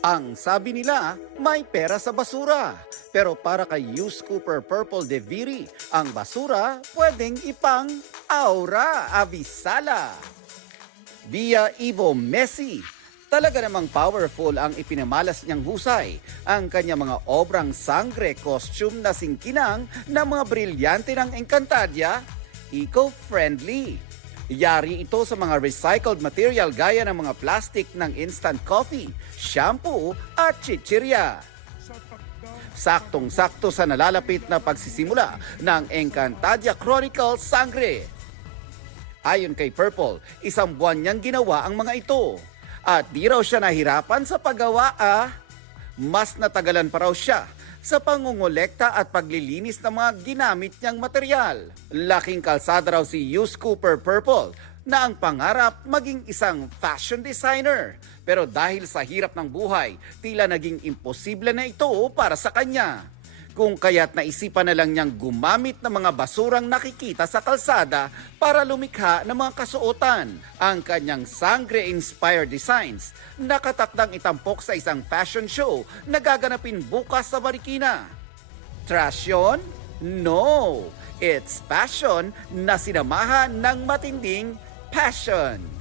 Ang sabi nila, may pera sa basura. Pero para kay Yus Cooper Purple de Viri, ang basura pwedeng ipang aura abisala. Via Ivo Messi, talaga namang powerful ang ipinamalas niyang husay. Ang kanyang mga obrang sangre costume na singkinang ng mga brilyante ng Encantadia, eco-friendly. Yari ito sa mga recycled material gaya ng mga plastic ng instant coffee, shampoo at chichirya. Saktong-sakto sa nalalapit na pagsisimula ng Encantadia Chronicles Sangre. Ayon kay Purple, isang buwan niyang ginawa ang mga ito. At di raw siya nahirapan sa paggawa mas natagalan pa raw siya sa pangungolekta at paglilinis ng mga ginamit niyang material. Laking kalsada raw si Yus Cooper Purple na ang pangarap maging isang fashion designer. Pero dahil sa hirap ng buhay, tila naging imposible na ito para sa kanya. Kung kaya't naisipan na lang niyang gumamit ng mga basurang nakikita sa kalsada para lumikha ng mga kasuotan. Ang kanyang sangre-inspired designs nakatakdang itampok sa isang fashion show na gaganapin bukas sa Marikina. Trash yun? No! It's fashion na sinamahan ng matinding passion.